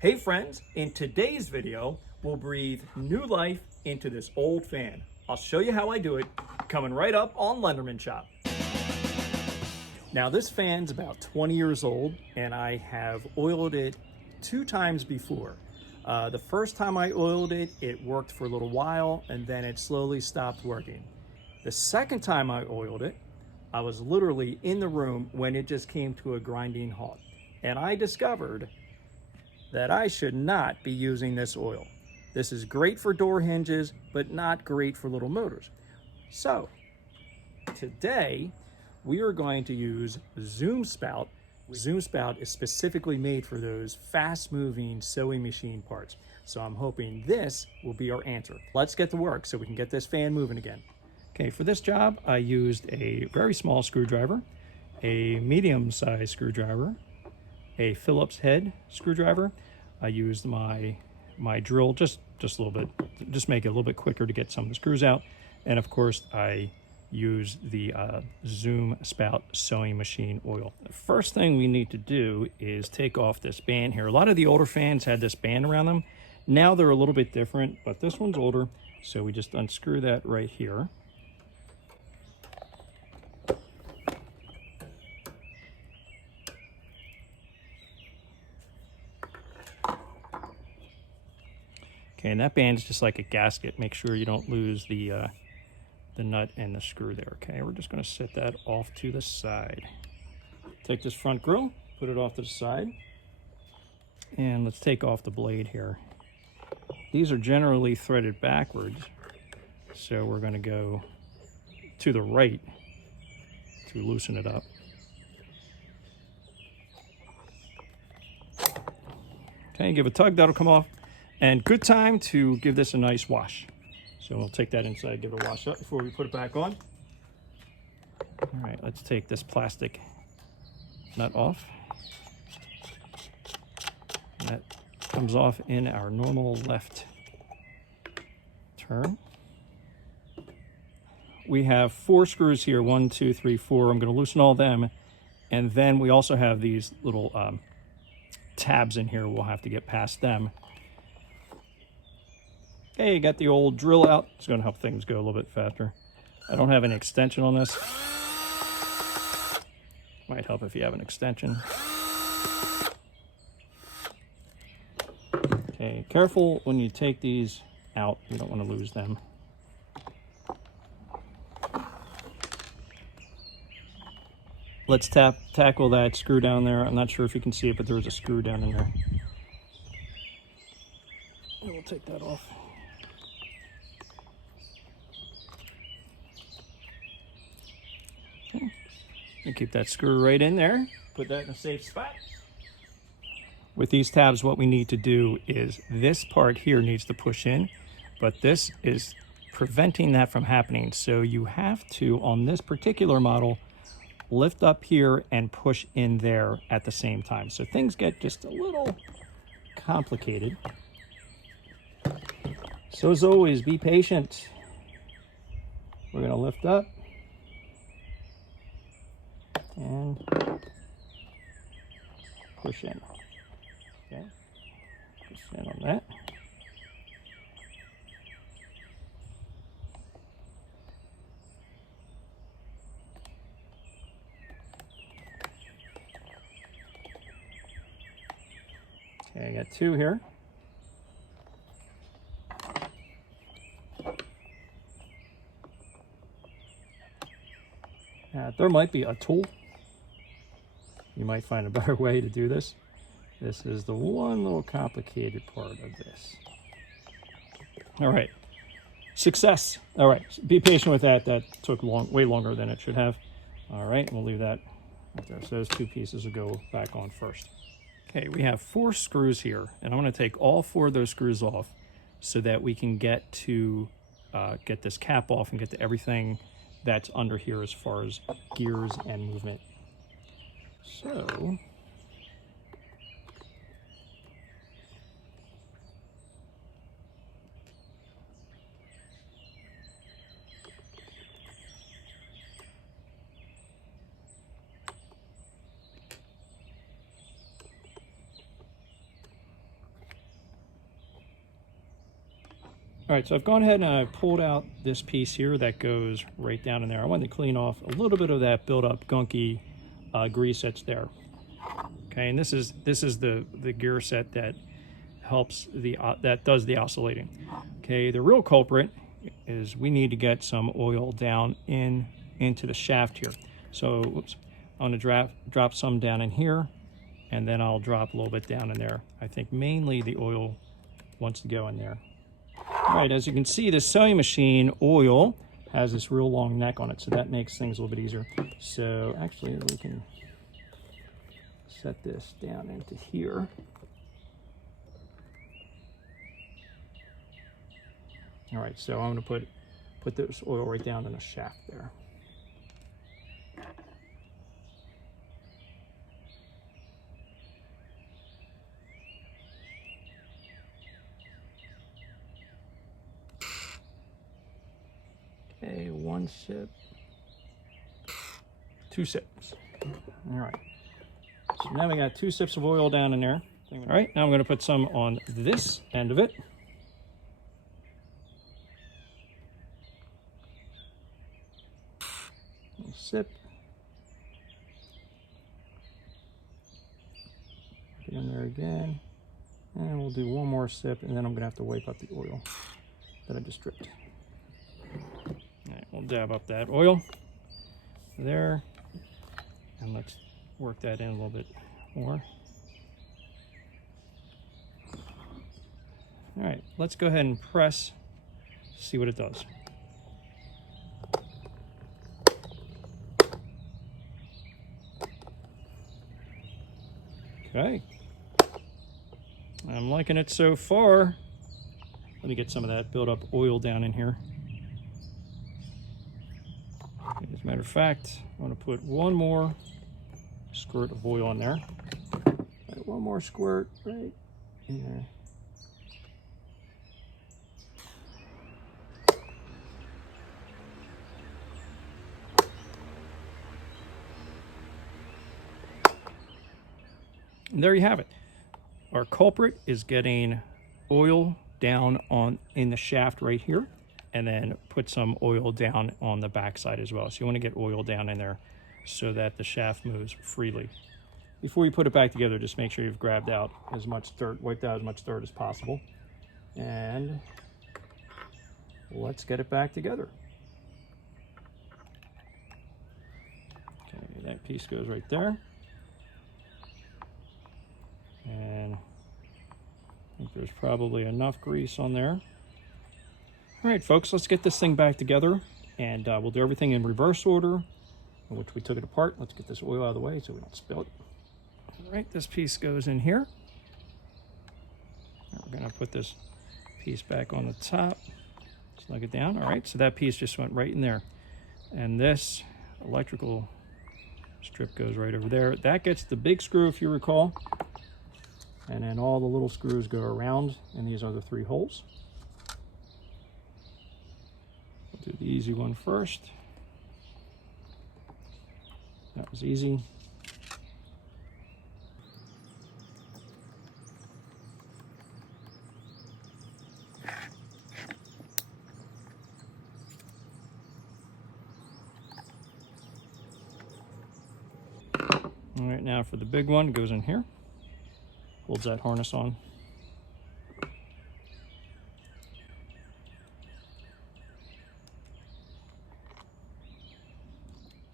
Hey friends, in today's video, we'll breathe new life into this old fan. I'll show you how I do it, coming right up on Lenderman Shop. Now this fan's about 20 years old and I have oiled it 2 times before. The first time I oiled it, it worked for a little while and then it slowly stopped working. The second time I oiled it, I was literally in the room when it just came to a grinding halt. And I discovered that I should not be using this oil. This is great for door hinges, but not great for little motors. So today we are going to use Zoom Spout. Zoom Spout is specifically made for those fast moving sewing machine parts. So I'm hoping this will be our answer. Let's get to work so we can get this fan moving again. Okay, for this job, I used a very small screwdriver, a medium-sized screwdriver, a Phillips head screwdriver. I used my drill just a little bit, just make it a little bit quicker to get some of the screws out. And of course, I used the Zoom Spout sewing machine oil. The first thing we need to do is take off this band here. A lot of the older fans had this band around them. Now they're a little bit different, but this one's older. So we just unscrew that right here. Okay, and that band is just like a gasket. Make sure you don't lose the nut and the screw there. Okay, we're just going to set that off to the side. Take this front grill, put it off to the side, and let's take off the blade here. These are generally threaded backwards, so we're going to go to the right to loosen it up. Okay, give a tug, that'll come off. And good time to give this a nice wash. So we'll take that inside, give it a wash up before we put it back on. All right, let's take this plastic nut off. And that comes off in our normal left turn. We have 4 screws here, 1, 2, 3, 4. I'm going to loosen all of them. And then we also have these little tabs in here. We'll have to get past them. Okay, you got the old drill out. It's going to help things go a little bit faster. I don't have an extension on this. Might help if you have an extension. Okay, careful when you take these out. You don't want to lose them. Let's tackle that screw down there. I'm not sure if you can see it, but there's a screw down in there. And we'll take that off. Okay. And keep that screw right in there. Put that in a safe spot. With these tabs, what we need to do is this part here needs to push in, but this is preventing that from happening. So you have to, on this particular model, lift up here and push in there at the same time. So things get just a little complicated. So as always, be patient. We're going to lift up and push in. Okay, push in on that. Okay, I got 2 here. There might be a tool. You might find a better way to do this. This is the one little complicated part of this. All right, success. All right, be patient with that. That took way longer than it should have. All right, we'll leave that right there. So those 2 pieces will go back on first. Okay, we have 4 screws here, and I'm going to take all 4 of those screws off so that we can get to get this cap off and get to everything that's under here as far as gears and movement. So All right, so I've gone ahead and I pulled out this piece here that goes right down in there. I wanted to clean off a little bit of that built-up gunky grease that's there. Okay, and this is the gear set that helps that does the oscillating. Okay, the real culprit is we need to get some oil down into the shaft here. So oops, I'm going to drop some down in here, and then I'll drop a little bit down in there. I think mainly the oil wants to go in there. All right, as you can see, the sewing machine oil has this real long neck on it, so that makes things a little bit easier. So actually, we can set this down into here. All right, so I'm going to put this oil right down in the shaft there. Okay, 1 sip, 2 sips. All right, so now we got 2 sips of oil down in there. All right, now I'm going to put some on this end of it. Sip. Put it in there again. And we'll do 1 more sip, and then I'm going to have to wipe up the oil that I just dripped. All right, we'll dab up that oil there. And let's work that in a little bit more. All right, let's go ahead and press, see what it does. Okay, I'm liking it so far. Let me get some of that built-up oil down in here. As a matter of fact, I'm going to put 1 more squirt of oil in there. Right, 1 more squirt right in there. And there you have it. Our culprit is getting oil down in the shaft right here, and then put some oil down on the back side as well. So you want to get oil down in there so that the shaft moves freely. Before you put it back together, just make sure you've grabbed out as much dirt, wiped out as much dirt as possible. And let's get it back together. Okay, that piece goes right there. And I think there's probably enough grease on there. All right, folks, let's get this thing back together, and we'll do everything in reverse order in which we took it apart. Let's get this oil out of the way so we don't spill it. All right, this piece goes in here. Now we're gonna put this piece back on the top, snug it down. All right, so that piece just went right in there. And this electrical strip goes right over there. That gets the big screw, if you recall. And then all the little screws go around, and these are the 3 holes. We'll do the easy one first. That was easy. All right, now for the big one, it goes in here. Holds that harness on.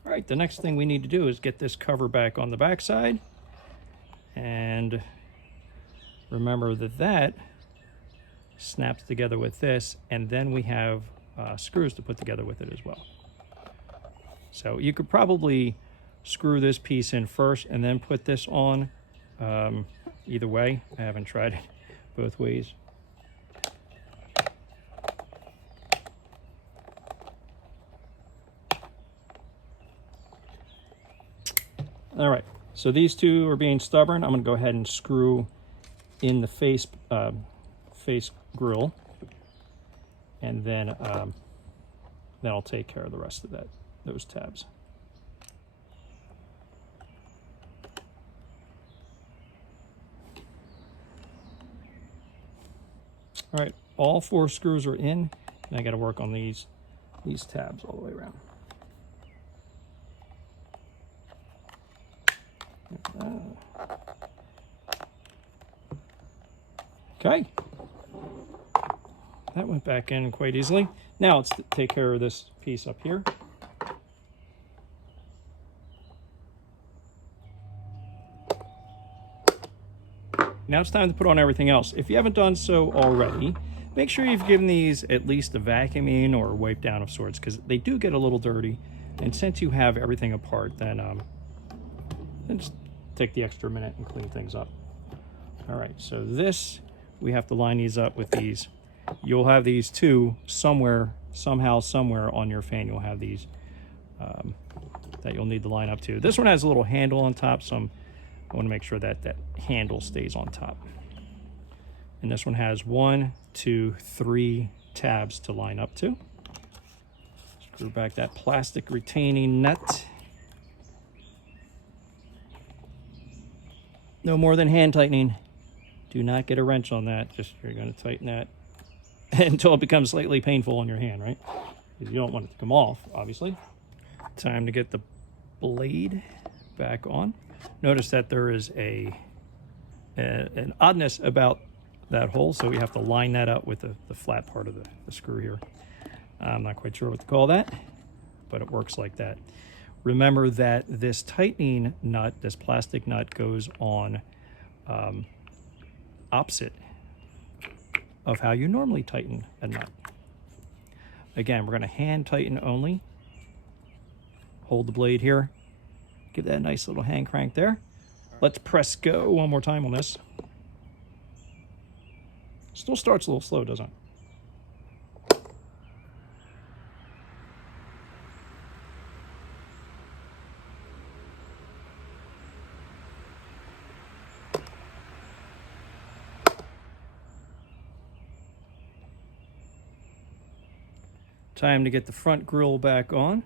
All right, the next thing we need to do is get this cover back on the back side. And remember that snaps together with this, and then we have screws to put together with it as well. So you could probably screw this piece in first and then put this on. Either way, I haven't tried it both ways. All right, so these 2 are being stubborn. I'm going to go ahead and screw in the face grill, and then I'll take care of the rest of those tabs. All right, all 4 screws are in, and I got to work on these tabs all the way around. Okay, that went back in quite easily. Now let's take care of this piece up here. Now it's time to put on everything else. If you haven't done so already, make sure you've given these at least a vacuuming or a wipe down of sorts, because they do get a little dirty. And since you have everything apart, then just take the extra minute and clean things up. All right, so this, we have to line these up with these. You'll have these too somewhere, somehow, somewhere on your fan. You'll have these that you'll need to line up to. This one has a little handle on top, so I want to make sure that that handle stays on top. And this one has 1, 2, 3 tabs to line up to. Screw back that plastic retaining nut. No more than hand tightening. Do not get a wrench on that. Just, you're going to tighten that until it becomes slightly painful on your hand, right? Because you don't want it to come off, obviously. Time to get the blade back on. Notice that there is an oddness about that hole, so we have to line that up with the flat part of the screw here. I'm not quite sure what to call that, but it works like that. Remember that this tightening nut, this plastic nut, goes on opposite of how you normally tighten a nut. Again, we're going to hand tighten only. Hold the blade here. Give that a nice little hand crank there. Let's press go one more time on this. Still starts a little slow, doesn't it? Time to get the front grill back on.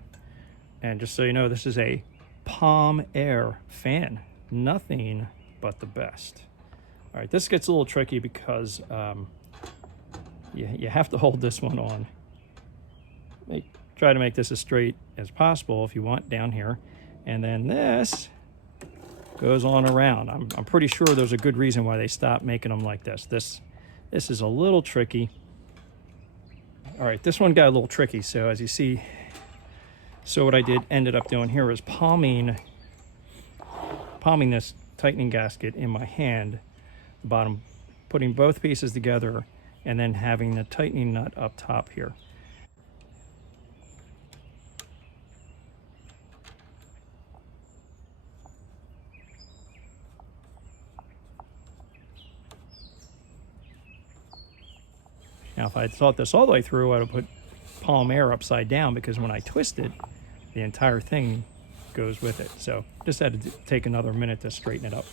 And just so you know, this is a Palm Air fan. Nothing but the best. All right, this gets a little tricky because you have to hold this one on. Try to make this as straight as possible if you want down here. And then this goes on around. I'm pretty sure there's a good reason why they stopped making them like this. This is a little tricky. All right, this one got a little tricky. So as you see, so what I ended up doing here is palming this tightening gasket in my hand, the bottom, putting both pieces together, and then having the tightening nut up top here. Now, if I had thought this all the way through, I would have put Palm Air upside down, because when I twist it, the entire thing goes with it. So just had to take another minute to straighten it up.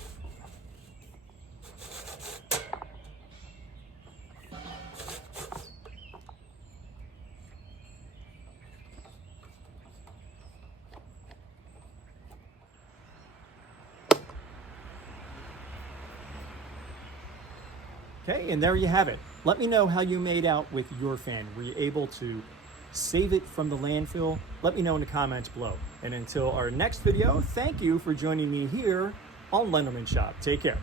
Okay, and there you have it. Let me know how you made out with your fan. Were you able to save it from the landfill? Let me know in the comments below. And until our next video, thank you for joining me here on Lenderman Shop. Take care.